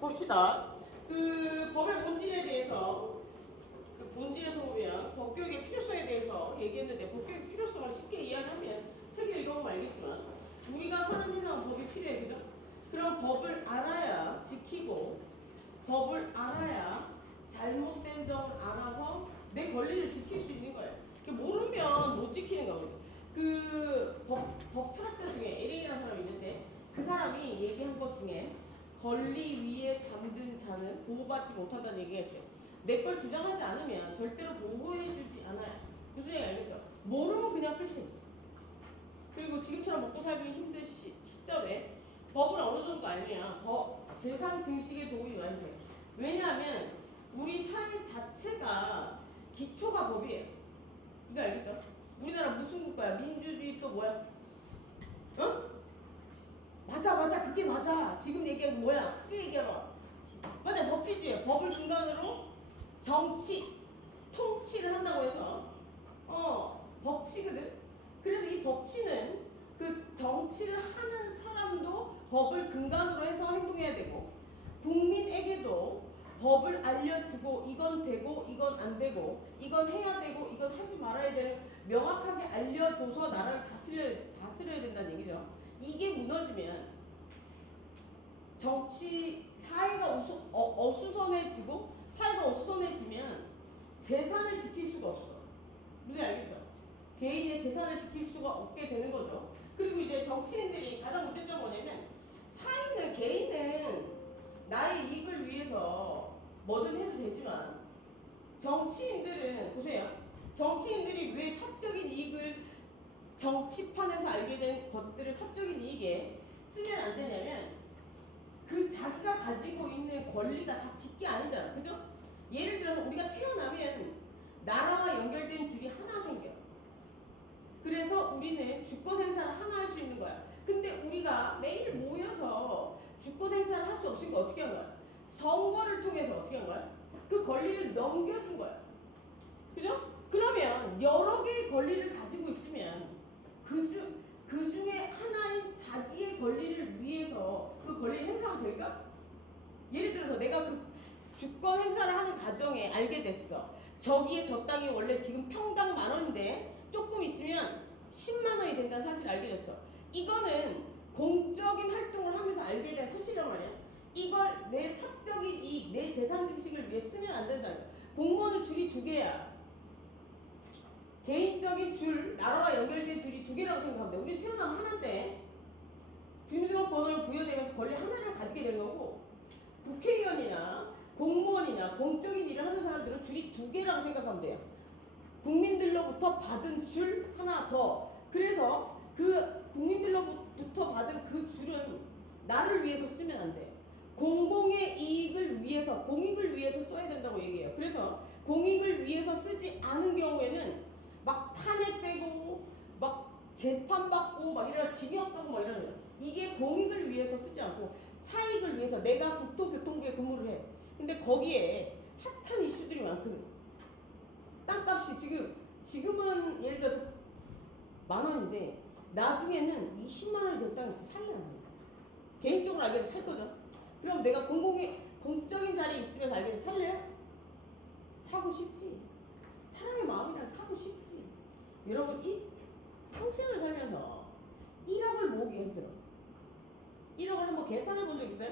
봅시다. 그 법의 본질에 대해서, 그 본질에서 보면 법교육의 필요성에 대해서 얘기했는데, 법교육의 필요성을 쉽게 이해하면 책을 읽어보면 알겠지만 우리가 사는 세상은 법이 필요해, 그죠? 그럼 법을 알아야 지키고, 법을 알아야 잘못된 점을 알아서 내 권리를 지킬 수 있는 거예요. 모르면 못 지키는 거거든요. 그 법 철학자 중에 LA라는 사람이 있는데, 그 사람이 얘기한 것 중에 권리 위에 잠든 자는 보호받지 못한다는 얘기가 있어요. 내 걸 주장하지 않으면 절대로 보호해주지 않아요. 무슨 얘기 알겠죠? 모르면 그냥 끝이에요. 그리고 지금처럼 먹고 살기 힘든 시점에 법을 어느 정도 알면 재산 증식에 도움이 많이 돼요. 왜냐하면 우리 사회 자체가 기초가 법이에요. 이거 알겠죠? 우리나라 무슨 국가야? 민주주의 또 뭐야? 어? 맞아 그게 맞아. 지금 얘기한 거 뭐야? 그게 얘기해봐. 맞아, 법치주의. 법을 근간으로 정치 통치를 한다고 해서 법치거든. 그래서 이 법치는 그 정치를 하는 사람도 법을 근간으로 해서 행동해야 되고, 국민에게도 법을 알려주고, 이건 되고 이건 안 되고, 이건 해야 되고 이건 하지 말아야 되는, 명확하게 알려줘서 나라를 다스려야 된다는 얘기죠. 이게 무너지면 사회가 어수선해지고, 사회가 어수선해지면 재산을 지킬 수가 없어. 무슨 알겠죠? 개인의 재산을 지킬 수가 없게 되는 거죠. 그리고 이제 정치인들이 가장 문제점은 뭐냐면, 개인은 나의 이익을 위해서 뭐든 해도 되지만, 정치인들은 보세요. 정치인들이 왜 사적인 이익을, 정치판에서 알게 된 것들을 사적인 이익에 쓰면 안 되냐면, 그 자기가 가지고 있는 권리가 다 짓게 아니잖아. 그죠? 예를 들어서 우리가 태어나면 나라와 연결된 줄이 하나 생겨. 그래서 우리는 주권 행사를 하나 할 수 있는 거야. 근데 우리가 매일 모여서 주권 행사를 할 수 없으니까 어떻게 한 거야? 선거를 통해서 어떻게 한 거야? 그 권리를 넘겨준 거야. 그죠? 그러면 여러 개의 권리를 가지고 있으면 그 중에 하나인 자기의 권리를 위해서 그 권리를 행사하면 될까? 예를 들어서 내가 그 주권 행사를 하는 과정에 알게 됐어. 저기에 저 땅이 원래 지금 평당 10,000원인데 조금 있으면 10만 원이 된다는 사실을 알게 됐어. 이거는 공적인 활동을 하면서 알게 된 사실이란 말이야. 이걸 내 사적인 이익, 내 재산 증식을 위해 쓰면 안 된다는 거야. 공무원은 줄이 2개야. 개인적인 줄, 나라와 연결된 줄이 2개라고 생각하면 돼. 우리 태어나면 하나인데 주민등록번호를 부여되면서 권리 하나를 가지게 되는 거고, 국회의원이나 공무원이나 공적인 일을 하는 사람들은 줄이 2개라고 생각하면 돼요. 국민들로부터 받은 줄 하나 더. 그래서 그 국민들로부터 받은 그 줄은 나를 위해서 쓰면 안 돼요. 공공의 이익을 위해서, 공익을 위해서 써야 된다고 얘기해요. 그래서 공익을 위해서 쓰지 않은 경우에는 막 탄핵되고 막 재판받고 막 이래서 징역 가고 막 이러는 거예요. 이게 공익을 위해서 쓰지 않고 사익을 위해서. 내가 국토교통부에 근무를 해. 근데 거기에 핫한 이슈들이 많거든. 땅값이 지금은 예를 들어서 10,000원인데 나중에는 20만 원이 된 땅이 있어. 살려면 개인적으로 알게 돼서 살 거죠. 그럼 내가 공적인 자리에 있으면서 알게 돼서 살래요? 사고 싶지. 사람의 마음이란 사고 싶지. 여러분, 이 평생을 살면서 1억을 모으기 힘들어. 1억을 한번 계산해 본 적 있어요?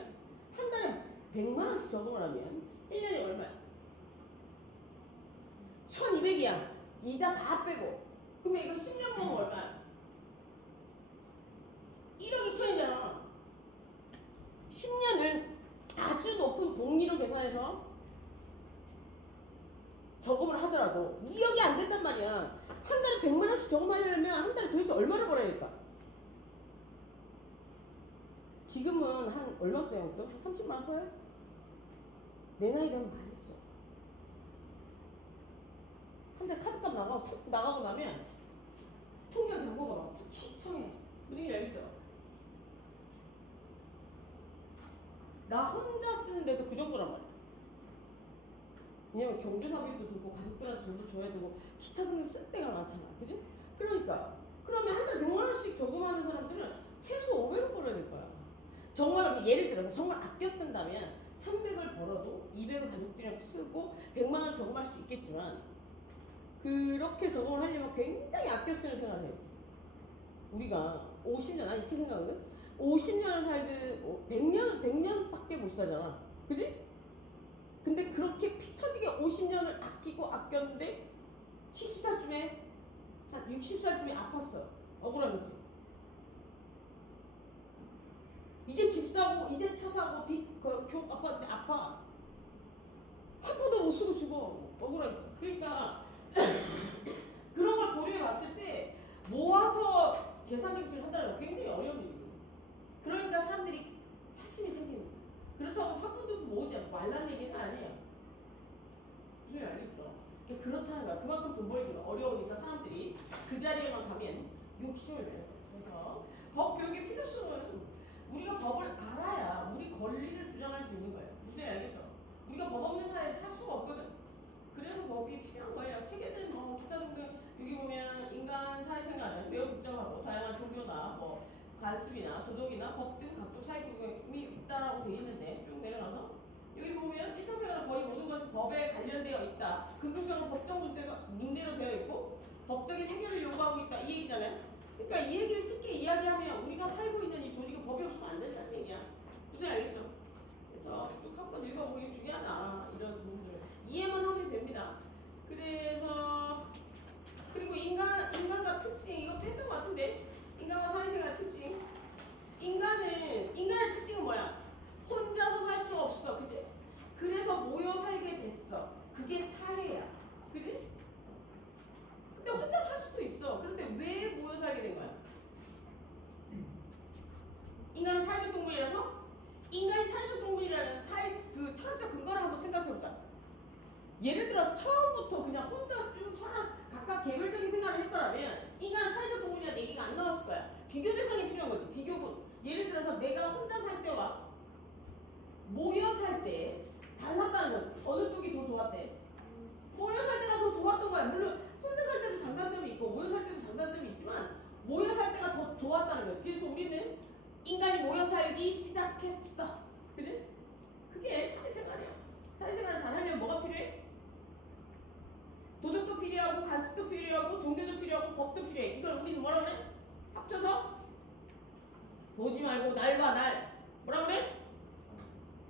한 달에 100만 원씩 저금을 하면 1년에 얼마야? 1200이야. 이자 다 빼고. 그러면 이거 10년 모으면 얼마야? 1억 2천이잖아. 10년을 아주 높은 복리로 계산해서 저금을 하더라도 2억이 안 된단 말이야. 한 달에 100만 원씩 저금하려면 한 달에 도대체 얼마를 벌어야 될까? 지금은 한 얼마 써요? 30만 원 써요? 내 나이 되면 많이 써. 한 달 카드값 훅 나가고 나면 통장 잔고가 막 훅 시청해. 우리 알죠? 나 혼자 쓰는데도 그 정도란 말이야. 왜냐면 경조사비도 들고 가족들한테 돈도 줘야 되고 기타 등등 쓸 데가 많잖아. 그지? 그러니까 그러면 한 달에 100만 원씩 저금하는 사람들은 최소 500원 벌어야 될 거야. 정말 예를 들어서 정말 아껴 쓴다면 300을 벌어도 200을 가족들이랑 쓰고 100만 원 저금할 수 있겠지만 그렇게 저금을 하려면 굉장히 아껴 쓰는 생각을 해요. 우리가 50년, 난 이렇게 생각하거든? 50년을 살든 100년밖에 못 살잖아. 그지? 근데 그렇게 피 터지게 50년을 아끼고 아꼈는데 70살쯤에, 60살쯤에 아팠어. 억울하지? 이제 집 사고, 이제 차 사고, 교육 아팠는데 아파. 한 푼도 못 쓰고 죽어. 억울하지? 그러니까 그런 걸 고려해 봤을 때 모아서 재산 정치를 한다는 건 굉장히 어려운 일이에요. 그러니까 사람들이 사심이 생기는 거예요. 그렇다고 사품도 모으지 않고 말란 얘기는 아니에요. 무슨 알겠죠? 그렇다는 거야. 그만큼 돈 벌기가 어려우니까 사람들이 그 자리에만 가면 욕심을 내요. 그래서 법 교육의 필요성은 우리가 법을 알아야 우리 권리를 주장할 수 있는 거예요. 무슨 알겠어? 우리가 법 없는 사회에 살 수가 없거든. 그래서 법이 필요한 거예요. 책에는 기타 등등 여기 보면 인간 사회생활은 매우 복잡하고 다양한 종교나 관습이나 도덕이나 법 등 각종 사회규범이 있다라고 되어 있는데 쭉 내려가서 여기 보면 일상생활은 거의 모든 것이 법에 관련되어 있다. 그 근거로 법적 문제로 되어 있고 법적인 해결을 요구하고 있다. 이 얘기잖아요. 그러니까 이 얘기를 쉽게 이야기하면 우리가 살고 있는 이 조직에 법이 없으면 안 된다는 얘기야. 무슨 알겠어? 그래서 쭉 한번 읽어보기 중요하다. 이런 부분들 이해만 하면 됩니다. 그래서 그리고 인간과 특징 이것도 했던 것 같은데 인간과 사회생활 특징 인간의 특징은 뭐야? 혼자서 살 수 없어. 그치? 그래서 모여 살게 됐어. 그게 사회야. 그치? 근데 혼자 살 수도 있어. 그런데 왜 모여 살게 된 거야? 인간은 사회적 동물이라서 인간이 사회적 동물이라는 그 철학적 근거를 한번 생각해보자. 예를 들어 처음부터 그냥 혼자 쭉 각각 개별적인 생활을 했더라면 인간은 사회적 동물이라는 얘기가 안 나왔을 거야. 비교 대상이 필요한 거지. 비교군. 예를 들어서 내가 혼자 살 때와 모여 살 때 달랐다는 거지. 어느 쪽이 더 좋았대? 모여 살 때가 더 좋았던 거야. 물론 혼자 살 때도 장단점이 있고 모여 살 때도 장단점이 있지만 모여 살 때가 더 좋았다는 거야. 그래서 우리는 인간이 모여 살기 시작했어. 그지? 그게 사회생활이야. 사회생활을 잘하려면 뭐가 필요해? 도덕도 필요하고 관습도 필요하고 종교도 필요하고 법도 필요해. 이걸 우리는 뭐라 그래? 합쳐서 보지 말고 날과 날 뭐라 그래?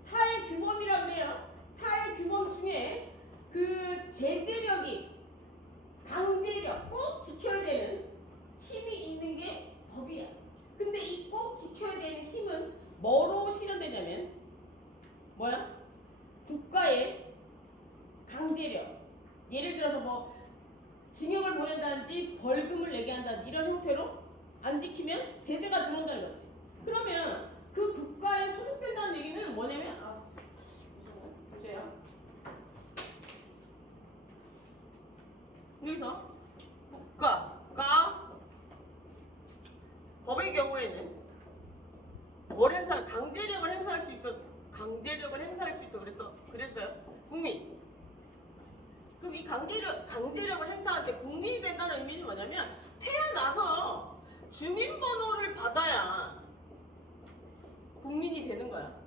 사회 규범이라 그래요. 사회 규범 중에 그 제재력이 강제력 꼭 지켜야 되는 힘이 있는 게 법이야. 근데 이 꼭 지켜야 되는 힘은 뭐로 실현되냐면 뭐야? 국가의 강제력. 예를 들어서 징역을 보낸다든지 벌금을 내게 한다든지 이런 형태로 안 지키면 제재가 들어온다는 거지. 그러면 그 국가에 소속된다는 얘기는 뭐냐면 보세요. 여기서 국가가 법의 경우에는 강제력을 행사할 수 있어. 강제력을 행사할 수 있어. 그랬어요. 국민. 그럼 이 강제력을 행사할 때 국민이 된다는 의미는 뭐냐면 태어나서 주민번호를 받아야 국민이 되는 거야.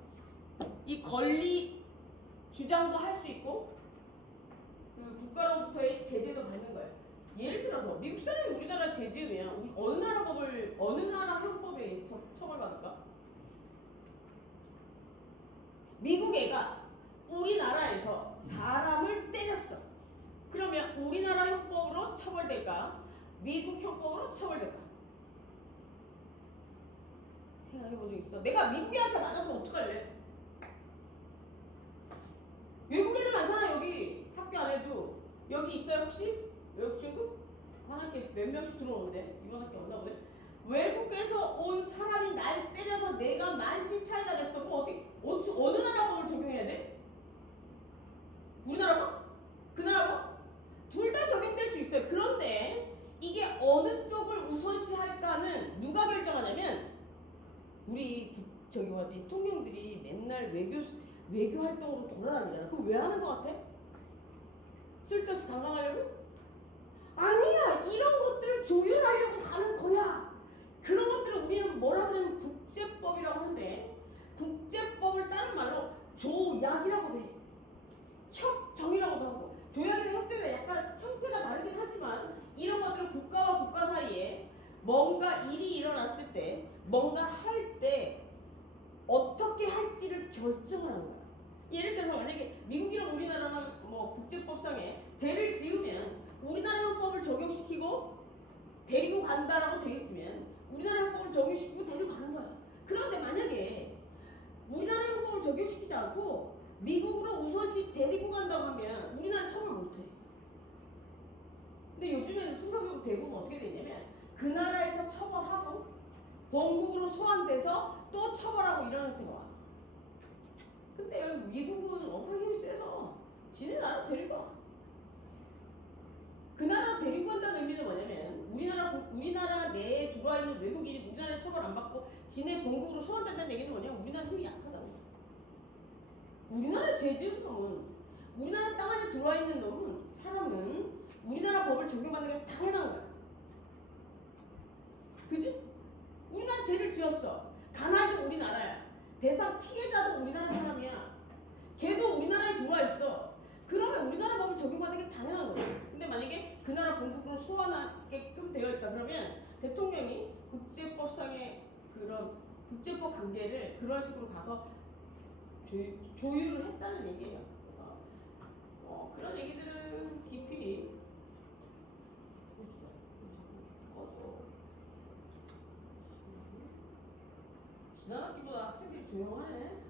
이 권리 주장도 할 수 있고 그 국가로부터의 제재도 받는 거야. 예를 들어서 미국 사람이 우리나라 제재면 어느 나라 형법에 의해서 처벌받을까? 미국 애가 우리나라에서 사람을 때렸어. 그러면 우리나라 형법으로 처벌될까? 미국 형법으로 처벌될까? 생각해본 적 있어? 내가 미국 애한테 맞아서 어떡할래? 외국 애들 많잖아. 여기 학교 안에도. 여기 있어요 혹시? 외국 친구? 한 학기에 몇 명씩 들어오는데 이번 학기 없나 보네. 외국에서 온 사람이 날 때려서 내가 만신창이가 됐어. 그럼 어느 나라 법을 적용해야 돼? 우리나라 법? 그 나라 법? 둘 다 적용될 수 있어요. 그런데 이게 어느 쪽을 우선시할까는 누가 결정하냐면 우리 대통령들이 맨날 외교 활동으로 돌아다니잖아. 그거 왜 하는 것 같아? 쓸데없이 관광하려고? 아니야. 이런 것들을 조율하려고 가는 거야. 그런 것들을 우리는 뭐라 그러냐면 국제법이라고 하는데 국제법을 다른 말로 조약이라고도 해. 협정이라고도 하고. 조약이나 협정이나 약간 형태가 다르긴 하지만 이런 것들은 국가와 국가 사이에 뭔가 일이 일어났을 때 뭔가 할 때 어떻게 할지를 결정을 하는 거야. 예를 들어서 만약에 미국이랑 우리나라는 뭐 국제법상에 죄를 지으면 우리나라 형법을 적용시키고 데리고 간다라고 돼 있으면 우리나라 형법을 적용시키고 데리고 가는 거야. 그런데 만약에 우리나라 형법을 적용시키지 않고 미국으로 우선시 데리고 간다고 하면 우리나라 처벌 못해. 근데 요즘에는 통상적으로 대부분 어떻게 되냐면 그 나라에서 처벌하고 본국으로 소환돼서 또 처벌하고 이런 형태가 와. 근데 미국은 엄청 힘이 세서 지네 나라 데리고 와. 그 나라 데리고 간다는 의미는 뭐냐면 우리나라 내에 들어와 있는 외국인이 우리나라에 처벌 안 받고 지네 본국으로 소환된다는 얘기는 뭐냐면 우리나라 힘이 약하다고. 우리나라에 죄 지은 놈은 우리나라 땅 안에 들어와 있는 놈은 사람은 우리나라 법을 적용받는 게 당연한 거야. 그지? 우리나라 죄를 지었어. 가나도 우리나라야. 대상 피해자도 우리나라 사람이야. 걔도 우리나라에 들어와 있어. 그러면 우리나라 법을 적용받는 게 당연한 거야. 근데 만약에 그 나라 본국으로 소환하게끔 되어 있다 그러면 대통령이 국제법상의 그런 국제법 관계를 그런 식으로 가서 조율을 했다는 얘기예요. 그래서 그런 얘기들은 깊이 지난 학기보다 학생들이 조용하네.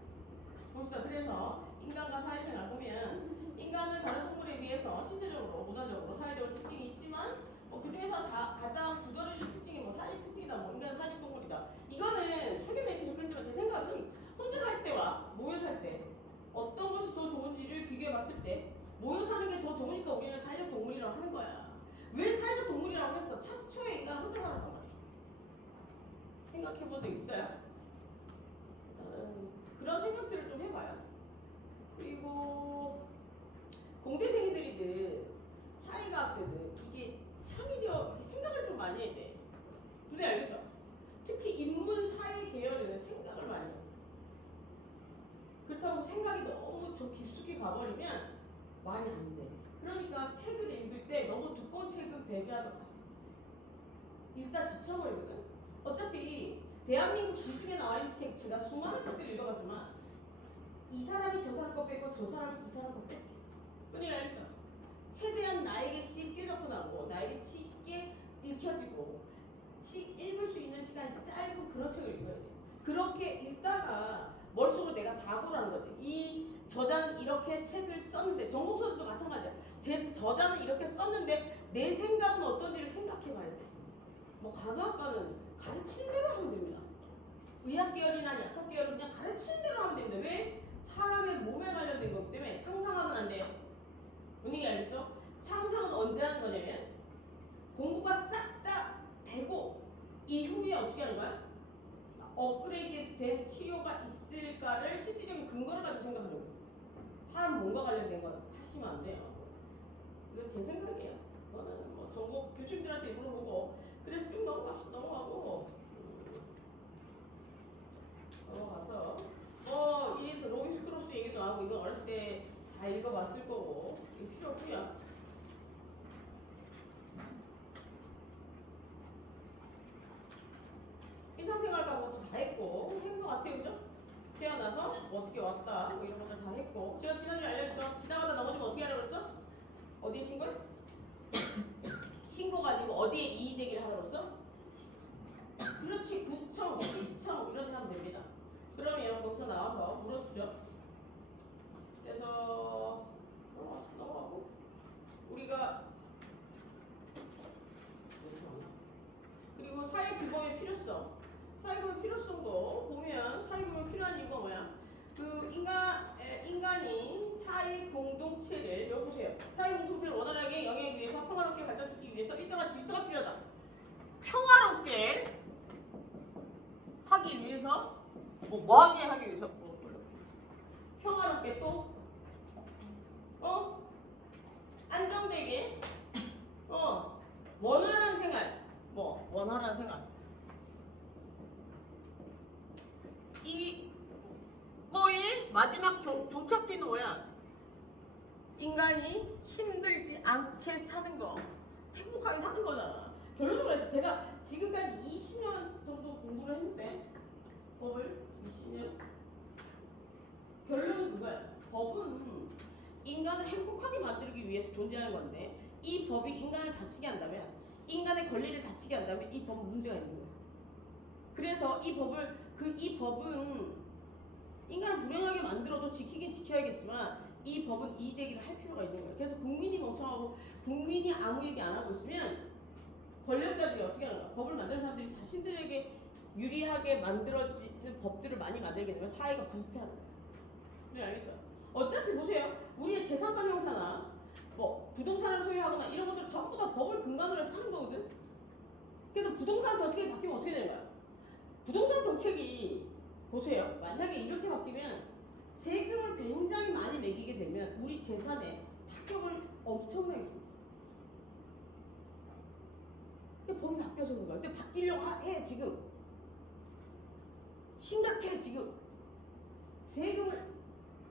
봅시다. 그래서 인간과 사회생활 보면 인간은 다른 동물에 비해서 신체적으로, 문화적으로, 사회적으로 특징이 있지만 그 중에서 가장 두드러진 특징이 뭐 사직 특징이다, 뭐 인간은 사직 동물이다. 이거는 책에도 이렇게 적혀있지만 제 생각은 혼자 살 때와 모여 살 때 어떤 것이 더 좋은지를 비교해봤을 때 모여 사는 게 더 좋으니까 우리는 사회적 동물이라고 하는 거야. 왜 사회적 동물이라고 했어? 최초에 인간은 혼자 살았단 말이야. 생각해본 적 있어요? 그런 생각들을 좀 해봐요. 그리고 공대생들이든 사회과학들은 이게 창의력, 생각을 좀 많이 해야 돼. 눈에 알겠죠? 특히 인문 사회 계열은 생각을 많이 해. 그렇다고 생각이 너무 좀 깊숙이 가버리면 말이 안 돼. 그러니까 책을 읽을 때 너무 두꺼운 책은 배제하도록 하세요. 읽다 지쳐버리거든. 어차피 대한민국 시중에 나와 있는 책 제가 수많은 책들을 읽어봤지만 이 사람이 저 사람 거 빼고 저 사람이 이 사람 거 뺄게. 그러니까 알죠? 최대한 나에게 쉽게 접근하고 나에게 쉽게 읽혀지고 읽을 수 있는 시간이 짧은 그런 책을 읽어야 돼. 그렇게 읽다가 머릿속으로 내가 사고를 하는 거지. 이 저자는 이렇게 책을 썼는데 정보서도 마찬가지야. 제 저자는 이렇게 썼는데 내 생각은 어떤지를 생각해 봐야 돼. 뭐 간호학과는 가르치는 대로 하면 됩니다. 의학 계열이나 약학 계열은 그냥 가르치는 대로 하면 됩니다. 왜? 사람의 몸에 관련된 거기 때문에 상상하면 안 돼요. 분위기 알겠죠? 상상은 언제 하는 거냐면 공부가 싹 다 되고 이후에 어떻게 하는 거야? 업그레이드 된 치료가 있을까를 실질적인 근거를 가지고 생각하는 거예요. 사람 몸과 관련된 건 하시면 안 돼요. 이건 제 생각이에요. 그거는 뭐 정보 교수님들한테 물어보고 그래서 쭉 넘어가고 이 로빈스 크로스 얘기도 나오고 이거 어렸을 때 다 읽어봤을 거고 이거 필요 없고요. 일상생활과 뭐도 다 했고 한 거 같아요, 그죠? 태어나서 뭐 어떻게 왔다 뭐 이런 것들 다 했고 제가 지난주에 알려줬던 지나가다 넘어지면 어떻게 하라고 그랬어? 어디에 신고해? 신고가 아니고 어디에 이의제기를 하라고 그랬어? 그렇지, 구청, 시청 이런 데 하면 됩니다. 그러면 거기서 나와서 물어주죠. 그래서 넘어가고 우리가 그리고 사회규범의 필요성, 사회규범의 필요성도 보면 사회규범이 필요한 이유가 뭐야? 그 인간이 사회 공동체를 여기 보세요. 사회 공동체를 원활하게 영위하기 위해서 평화롭게 발전시키기 위해서 일정한 질서가 필요하다. 평화롭게 하기 위해서 뭐하게 하기 위해서 평화롭게 또 안정되게 원활한 생활 원활한 생활 이 마지막 종착지는 뭐야? 인간이 힘들지 않게 사는 거, 행복하게 사는 거잖아. 결론적으로 해서 제가 지금까지 20년 정도 공부를 했는데 법을 20년 결론은 그거야. 법은 인간을 행복하게 만들기 위해서 존재하는 건데 이 법이 인간을 다치게 한다면 인간의 권리를 다치게 한다면 이 법은 문제가 있는 거야. 그래서 이 법은 인간을 불행하게 만들어도 지키긴 지켜야겠지만 이 법은 이의제기를 할 필요가 있는 거예요. 그래서 국민이 멍청하고 국민이 아무 얘기 안 하고 있으면 권력자들이 어떻게 하는 거야? 법을 만드는 사람들이 자신들에게 유리하게 만들어지는 법들을 많이 만들게 되면 사회가 불패하는 거예요. 네, 알겠죠? 어차피 보세요. 우리의 재산권 형사나 뭐 부동산을 소유하거나 이런 것들 전부 다 법을 근간으로 해서 하는 거거든. 그래서 부동산 정책이 바뀌면 어떻게 되는 거야? 부동산 정책이 보세요. 만약에 이렇게 바뀌면 세금을 굉장히 많이 매기게 되면 우리 재산에 타격을 엄청나게 줍니다. 근데 법이 바뀌어서 그런 거야. 근데 바뀌려고 해 지금. 심각해 지금. 세금을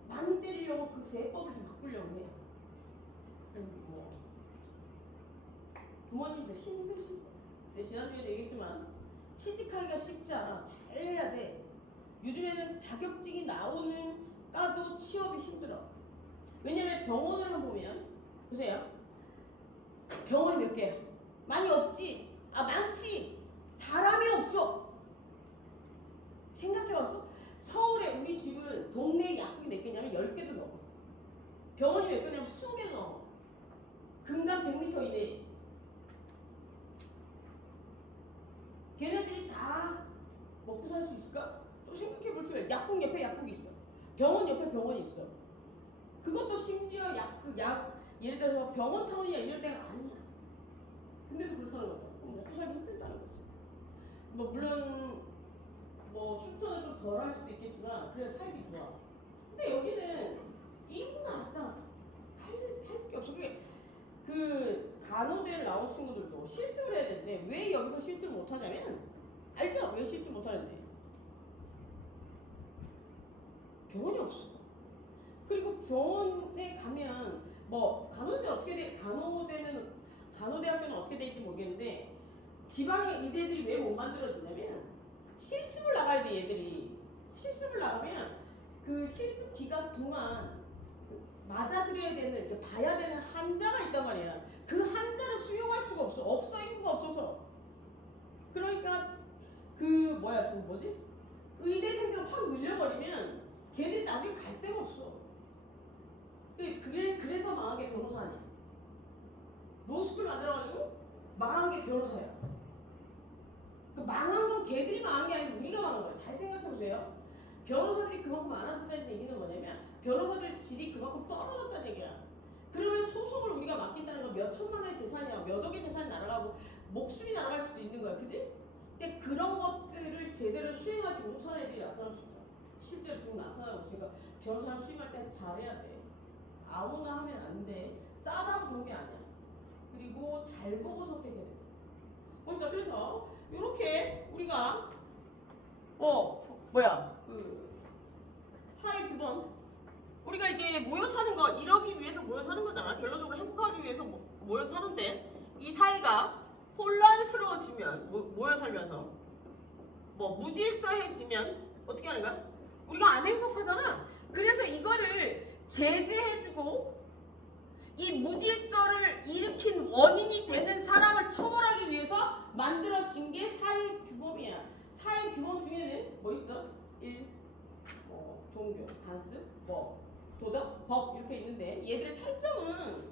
많이 때리려고 그 세법을 좀 바꾸려고 해. 뭐 부모님들 힘드실 거야. 네, 지난주에도 얘기했지만 취직하기가 쉽지 않아. 잘 해야 돼. 요즘에는 자격증이 나오는 과도 취업이 힘들어. 왜냐면 병원을 한번 보면 보세요. 병원이 몇 개야? 많이 없지? 아 많지. 사람이 없어. 생각해봤어? 서울에 우리 집은 동네에 약국이 몇 개냐면 10개도 넘어. 병원이 몇 개냐면 20개도 넘어. 근간 100m 이내에. 걔네들이 다 먹고 살 수 있을까? 좀 생각해볼 필요해. 약국 옆에 약국이 있어. 병원 옆에 병원이 있어. 그것도 심지어 예를 들어서 병원 타운이야 이럴 때가 아니야. 근데도 그렇다는 거죠. 먹고 살기 힘들다는 거지. 뭐 물론 뭐 수천은 좀 덜 할 수도 있겠지만 그래 살기 좋아. 근데 여기는 인구가 낮잖아. 할 게 없어. 그게 그 간호대를 나온 친구들도 실습을 해야 되는데 왜 여기서 실습을 못 하냐면 알죠? 왜 실습 못 하는지. 병원이 없어. 그리고 병원에 가면 뭐 간호대 어떻게 돼? 간호대학교는 어떻게 돼 있는지 모르겠는데 지방의 의대들이 왜 못 만들어지냐면 실습을 나가야 돼 얘들이. 실습을 나가면 그 실습 기간 동안 맞아들여야 되는 이렇게 봐야 되는 환자가 있단 말이야. 그 환자를 수용할 수가 없어 인구가 없어서. 그러니까 그 뭐지? 의대생들 확 늘려버리면 걔들이 나중에 갈 데가 없어. 그래서 망한 게 변호사 아니야. 노스쿨 만들어가지고 망한 게 변호사야. 그 망한 건 걔들이 망한 게 아니고 우리가 망한 거야. 잘 생각해보세요. 변호사들이 그만큼 많아졌다는 얘기는 뭐냐면 변호사들 질이 그만큼 떨어졌다는 얘기야. 그러면 소송을 우리가 맡긴다는 건 몇 천만 원의 재산이야, 몇 억의 재산이 날아가고 목숨이 날아갈 수도 있는 거야, 그지? 근데 그런 것들을 제대로 수행하지 못하는 애들이 나타날 수 있다. 실제로 지금 나타나고 있으니까 변호사를 수임할 때 잘해야 돼. 아무나 하면 안 돼. 싸다고 좋은 게 아니야. 그리고 잘 보고 선택해야 돼. 벌써 그래서 이렇게 우리가 사회 규범 우리가 이게 모여 사는 거 이러기 위해서 모여 사는 거잖아. 결론적으로 행복하기 위해서 모여 사는데 이 사회가 혼란스러워지면 모여 살면서 무질서해지면 어떻게 하는 거야? 우리가 안 행복하잖아. 그래서 이거를 제재해주고 이 무질서를 일으킨 원인이 되는 사람을 처벌하기 위해서 만들어진 게 사회 규범이야. 사회 규범 중에는 뭐 있어? 1. 종교, 단습, 도덕, 법 이렇게 있는데 얘들의 차이점은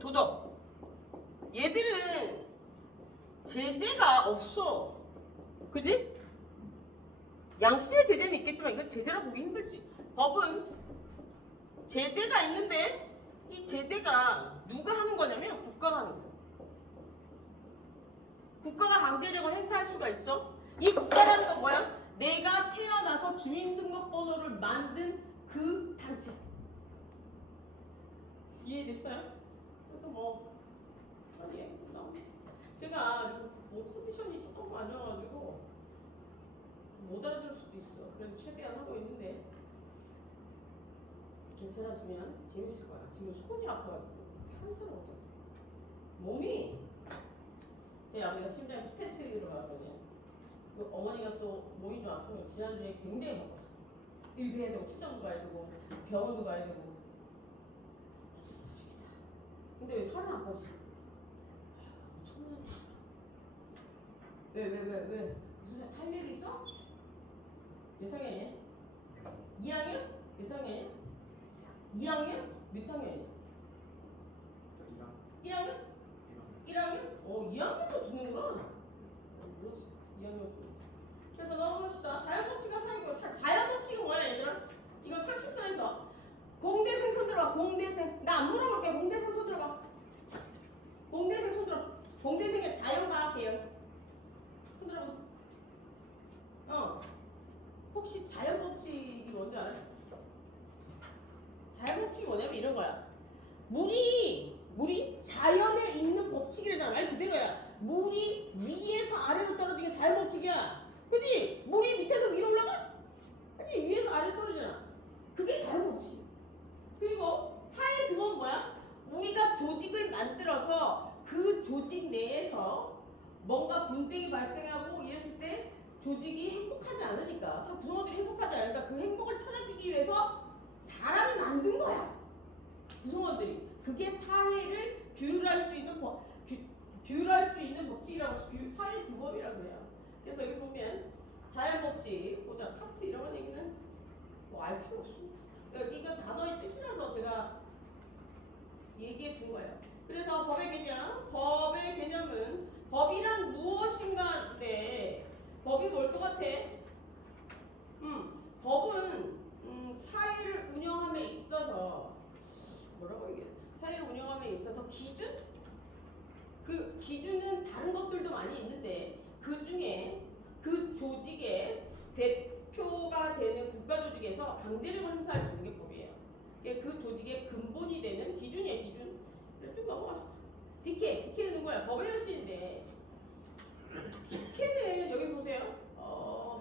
도덕. 얘들은 제재가 없어. 그지? 양심의 제재는 있겠지만 이건 제재라 보기 힘들지. 법은 제재가 있는데 이 제재가 누가 하는 거냐면 국가가 하는 거야. 국가가 강제력을 행사할 수가 있어. 이 국가라는 건 뭐야? 내가 태어나서 주민등록번호를 만든 그 단체. 이해됐어요? 그래서 제가 몸 컨디션이 조금 안 좋아가지고 못 알아들을 수도 있어. 그래도 최대한 하고 있는데 괜찮아지면 재밌을 거야. 지금 손이 아파가지고 한숨을 못하겠어. 몸이 제 아버지가 심장에 스텐트를 받았거든요. 어머니가 또 몸이 좀 아프면 지난주에 굉장히 바빴어. 일도 해야 되고 출장도 가야 되고 병원도 바빠야 되고. 그렇습니다. 근데 왜 살은 안 빠지지? 엄청나네. 왜? 무슨 할 일 있어? 몇 학년이야? 2학년? 몇 학년이야? 2학년? 몇 학년이야? 1학년? 1학년? 2학년도 듣는구나. 몰랐어. 2학년. 그래서 넘어갑시다. 자연법칙과 사이고 자연법칙은 뭐야 얘들아? 이건 상식선에서 공대생 손 들어봐. 공대생. 나 안 물어볼게. 공대생 손 들어봐. 공대생 손 들어. 공대생의 자연과학이에요. 손 들어봐. 혹시 자연법칙이 뭔지 알아? 자연법칙이 뭐냐면 이런 거야. 물이 자연에 있는 법칙이라잖아. 말 그대로야. 물이 위에서 아래로 떨어지는 게 자연법칙이야. 그지? 물이 밑에서 위로 올라가? 아니 위에서 아래로 떨어지잖아. 그게 자연법칙. 그리고 사회 규모는 뭐야? 우리가 조직을 만들어서 그 조직 내에서 뭔가 분쟁이 발생하고 이랬을 때 조직이 행복하지 않으니까 구성원들이 행복하지 않으니까 그 행복을 찾아주기 위해서 사람이 만든 거야. 구성원들이. 그게 사회를 규율할 수 있는 규율할 수 있는 법칙이라고 해서 사회 규범이라고 그래요. 그래서 여기 보면 자연법칙, 보자 카트 이런 얘기는 뭐 알 필요 없습니다. 이거 단어의 뜻이라서 제가 얘기해 준 거예요. 그래서 법의 개념, 법의 개념은 법이란 무엇인가인데 법이 뭘 것 같아? 법은 사회를 운영함에 있어서 뭐라고 얘기해? 사회를 운영함에 있어서 기준? 그 기준은 다른 것들도 많이 있는데 그 중에 그 조직의 대표가 되는 국가 조직에서 강제력을 행사할 수 있는 게 법이에요. 그 조직의 근본이 되는 기준이에요. 기준. 쭉 넘어갔어. 디케는 누구야? 법의 여신인데 디케는 여기 보세요.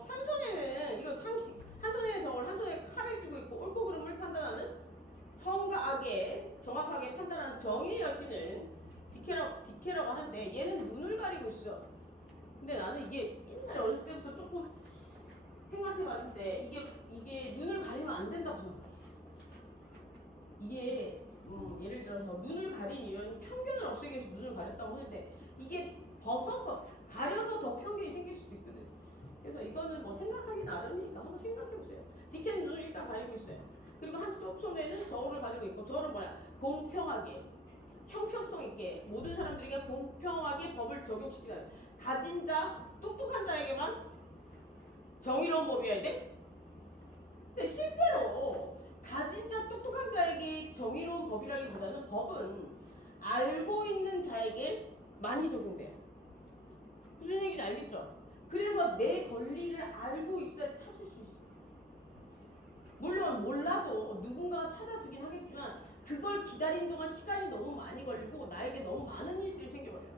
한 손에는 이거 상식. 한 손에는 저걸 한 손에 칼을 쥐고 있고 옳고 그름을 판단하는 성과 악에 정확하게 판단하는 정의의 여신을 디케라고 하는데 얘는 눈을 가리고 있어. 근데 나는 이게 옛날에 어렸을 때부터 조금 생각해봤는데 이게 눈을 가리면 안 된다고 생각해. 이게 예를 들어서 눈을 가린 이유는 편견을 없애기 위해서 눈을 가렸다고 하는데 이게 벗어서 가려서 더 편견이 생길 수도 있거든. 그래서 이거는 뭐 생각하기 나름이니까 한번 생각해보세요. 디케는 눈을 일단 가리고 있어요. 그리고 한쪽 손에는 저울을 가지고 있고 저울은 뭐야? 공평하게 형평성 있게 모든 사람들에게 공평하게 법을 적용시키는 가진 자, 똑똑한 자에게만 정의로운 법이어야 돼? 근데 실제로 가진 자, 똑똑한 자에게 정의로운 법이라기보다는 법은 알고 있는 자에게 많이 적용돼요. 무슨 얘기인지 알겠죠? 그래서 내 권리를 알고 있어야 찾을 수 있어. 물론 몰라도 누군가가 찾아주긴 하겠지만 그걸 기다리는 동안 시간이 너무 많이 걸리고 나에게 너무 많은 일들이 생겨버려요.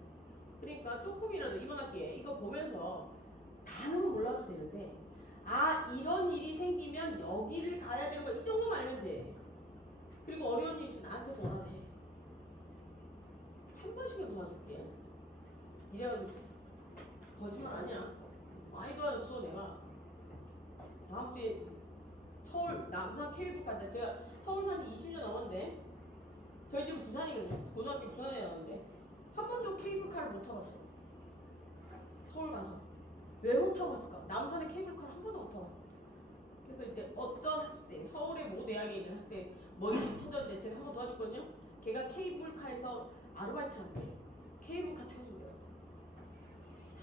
그러니까 조금이라도 이번 학기에 이거 보면서 다는 몰라도 되는데 이런 일이 생기면 여기를 가야 되는 거 이 정도만 알면 돼. 그리고 어려운 일 있으면 나한테 전화를 해. 한 번씩은 도와줄게. 이래가지고 거짓말 아니야. 많이 도와줬어 내가. 다음 주에 서울 남산 케이블카 간다. 제가 서울 산 지 20년 넘었는데 저희 지금 부산이거든요. 고등학교 부산에 나왔는데 한 번도 케이블카를 못 타봤어. 서울 가서 왜 못 타봤을까? 남산에 케이블카를 한 번도 못 타봤어. 그래서 이제 어떤 학생, 서울의 모 대학에 있는 학생 멀리 터졌는데 제가 한 번 도와줬거든요. 걔가 케이블카에서 아르바이트를 한대. 케이블카 태워준대요.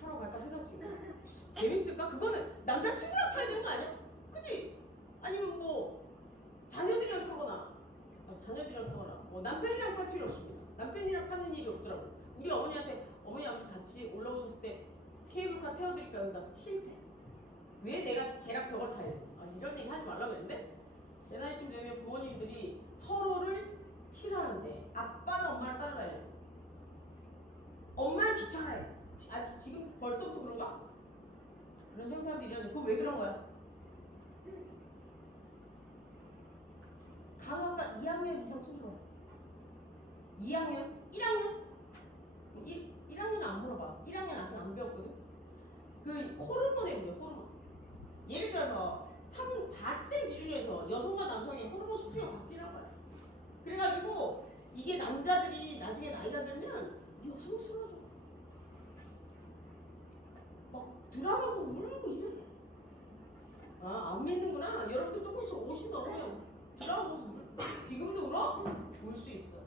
타러 갈까 생각 중이야. 재밌을까? 그거는 남자친구랑 타야 되는 거 아니야? 그치? 아니면 뭐 자녀들이랑 타거나 뭐 남편이랑 탈 필요 없습니다. 남편이랑 타는 일이 없더라고. 우리 어머니한테 어머니 아버지 같이 올라오셨을 때 케이블카 태워드릴까요? 나 싫대. 왜 내가 쟤랑 저걸 타야 돼? 이런 얘기 하지 말라 그랬는데 내 나이쯤 되면 부모님들이 서로를 싫어하는데 아빠는 엄마를 따라다녀요. 엄마는 귀찮아해. 아직 지금 벌써부터 그런가? 그런 형사들이 일어나는데 그거 왜 그런 거야? 강학과 2학년 이상 손들어. 2학년? 1학년? 1학년은 안 물어봐. 1학년 아직 안 배웠거든? 그 호르몬에 보여, 호르몬. 예를 들어서 40대 기준으로 해서 여성과 남성의 호르몬 수치가 바뀌란 말이야. 그래가지고 이게 남자들이 나중에 나이가 들면 여성스러워져. 막 드라마 보고 울고 이래. 아, 안 믿는구나. 여러분들 조금 있으면 50 넘어요. 드라마 보고 울. 지금도 울어? 울 수 있어.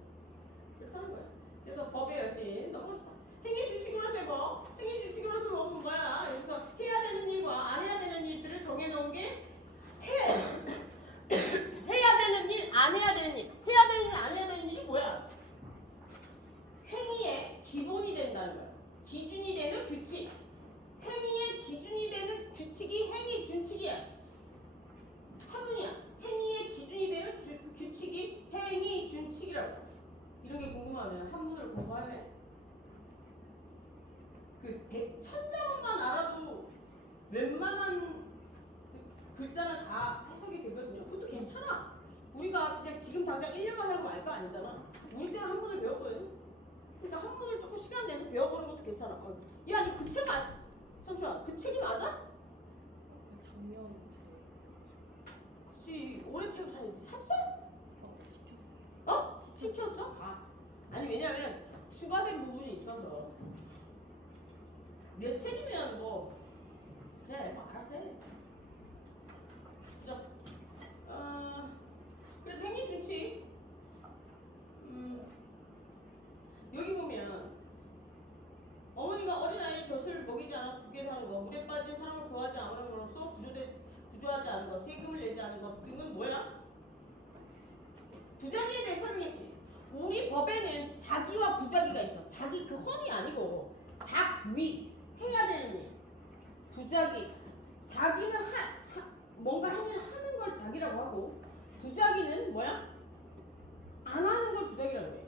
그렇다는 거야. 그래서 법의 여신 넘어갑시다. 행위준칙으로서 해봐. 행위준칙으로서 보면 뭐야? 여기서 해야 되는 일과 안 해야 되는 일들을 정해놓은 게 해야 되는 일, 안 해야 되는 일. 해야 되는 일, 안 해야 되는 일이 뭐야? 행위의 기본이 된다는 거야. 기준이 되는 규칙. 행위의 기준이 되는 규칙이 행위준칙이야. 한문이야. 행위의 기준이 되는 규칙이 행위준칙이라고. 이런 게 궁금하면 한문을 공부할래? 그 천자문만 알아도 웬만한 글자는 다 해석이 되거든요. 그것도 괜찮아. 우리가 그냥 지금 당장 1년만 하고 알 거 아니잖아. 우리 때는 한문을 배웠거든. 그러니까 한문을 조금 시간 내서 배워보는 것도 괜찮아. 야, 니 그 책 잠시만, 그 책이 맞아? 작년 그치, 올해 책 사야지. 샀어? 시켰어. 어? 시켰어? 아니 왜냐면 추가된 부분이 있어서 몇 책이면 뭐 그래 뭐 알아서 해. 그죠? 그래서 행위준칙 여기 보면 어머니가 어린아이를 젖을 먹이지 않아 죽게 하는 것, 물에 빠진 사람을 구하지 않은 것으로서 구조하지 않은 것, 세금을 내지 않은 것 등은 뭐야? 부작위에 대해 설명했지. 우리 법에는 자기와 부작위가 있어. 자기 그 헌이 아니고 작위 해야 되는 일. 부작위. 자기는 뭔가 행위를 하는 걸 자기라고 하고 부작위는 뭐야? 안 하는 걸 부작위라고 해.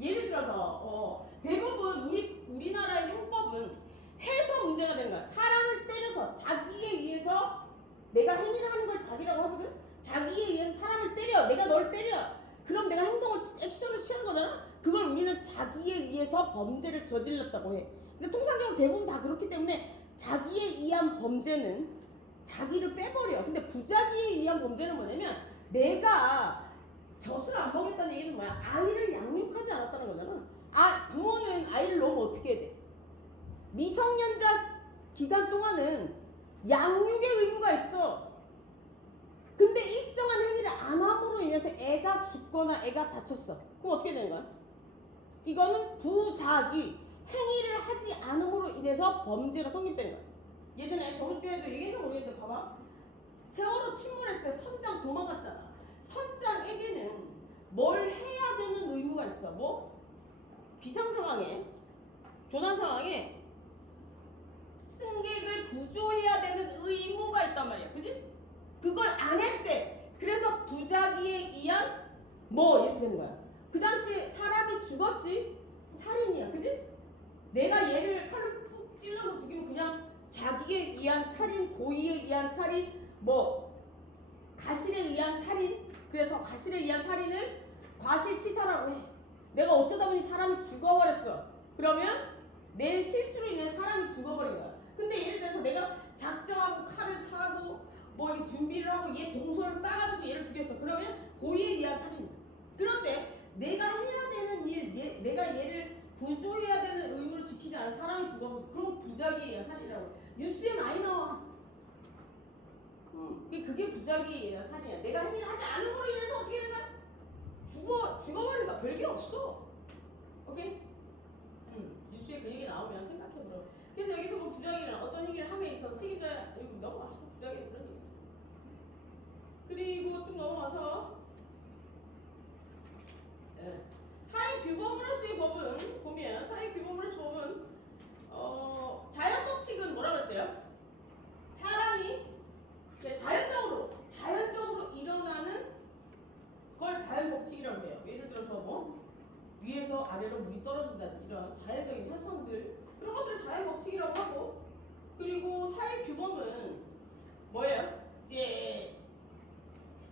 예를 들어서 대부분 우리나라의 형법은 해서 문제가 되는 거야. 사람을 때려서 자기에 의해서 내가 행위를 하는 걸 자기라고 하거든. 자기에 의해서 사람을 때려. 내가 널 때려. 그럼 내가 액션을 취한 거잖아. 그걸 우리는 자기에 의해서 범죄를 저질렀다고 해. 근데 통상적으로 대부분 다 그렇기 때문에 자기에 의한 범죄는 자기를 빼버려. 근데 부작위에 의한 범죄는 뭐냐면 내가 젖을 안 먹였다는 얘기는 뭐야? 아이를 양육하지 않았다는 거잖아. 부모는 아이를 놓으면 어떻게 해야 돼? 미성년자 기간 동안은 양육의 의무가 있어. 근데 일정한 행위를 안 함으로 인해서 애가 죽거나 애가 다쳤어. 그럼 어떻게 되는 거야? 이거는 부작위. 행위를 하지 않음으로 인해서 범죄가 성립되는 거야. 예전에 저번 주에도 얘기했는지 모르겠는데 봐봐. 세월호 침몰했을 때 선장 도망갔잖아. 선장에게는 뭘 해야 되는 의무가 있어. 뭐? 비상상황에, 조난상황에 승객을 구조해야 되는 의무가 있단 말이야. 그지? 그걸 안 했대. 그래서 부작위에 의한 이렇게 되는 거야. 그 당시에 사람이 죽었지? 살인이야. 그지? 내가 얘를 칼을 푹 찔러서 죽이면 그냥 자기에 의한 살인, 고의에 의한 살인, 가실에 의한 살인. 그래서 가실에 의한 살인을 과실치사라고 해. 내가 어쩌다 보니 사람이 죽어버렸어. 그러면 내 실수로 인해 사람이 죽어버린 거야. 근데 예를 들어서 내가 작정하고 칼을 사고 이렇게 준비를 하고 얘 동선을 따가지고 얘를 죽였어. 그러면 고의에 의한 살인. 그런데 내가 해야 되는 일, 내가 얘를 구조해야 되는 의무를 지키지 않은 사람이 죽어버렸어. 그럼 부작위에 의한 살인이라고. 뉴스에 많이 나와. 그게 부작위에 의한 살인이야. 내가 행위를 하지 않음으로 인해서 어떻게 되는 거야? 죽어버리니까 별게 없어. 오케이? 뉴스에 그 얘기 나오면 생각해보라. 그래서 여기서 부작위는 어떤 행위를 함에 있어서 책임져야, 이거 넘어가서 부작위 그런 얘기. 그리고 좀 넘어가서 사회규범으로서의 법은 보면 사회규범으로서의 법은 자연법칙은 뭐라 그랬어요? 사람이 자연적으로 일어나는 걸 자연법칙이라고 해요. 예를 들어서 위에서 아래로 물이 떨어진다는 이런 자연적인 현상들, 그런 것들을 자연법칙 법칙이라고 하고, 그리고 사회 규범은 뭐예요? 이제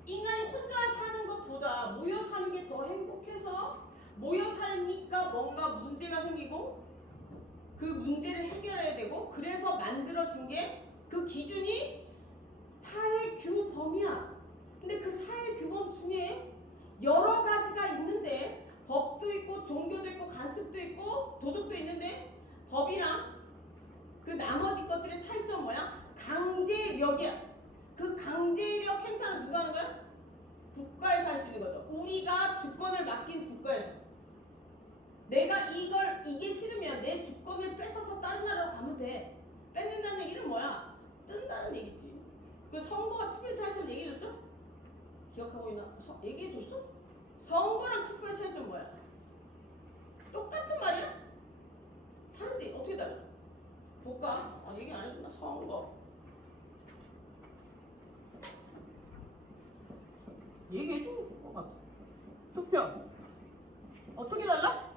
인간이 혼자 사는 것보다 모여 사는 게 더 행복해서 모여 사니까 뭔가 문제가 생기고 그 문제를 해결해야 되고 그래서 만들어진 게 그 기준이 사회 규범이야. 근데 그 사회 규범 중에 여러 가지가 있는데 법도 있고 종교도 있고 관습도 있고 도덕도 있는데 법이랑 그 나머지 것들의 차이점 뭐야? 강제력이야. 그 강제력 행사는 누가 하는 거야? 국가에서 할 수 있는 거죠. 우리가 주권을 맡긴 국가에서. 내가 이게 싫으면 내 주권을 뺏어서 다른 나라로 가면 돼. 뺏는다는 얘기는 뭐야? 뜬다는 얘기지. 그 선거와 투표의 차이점 얘기해줬죠? 기억하고 있나? 얘기해줬어? 선거랑 투표의 차이점 뭐야? 똑같은 말이야? 다르지? 어떻게 달라? 볼까? 얘기 안 해줬나? 선거. 얘기해줘. 것 같아. 투표. 어떻게 달라?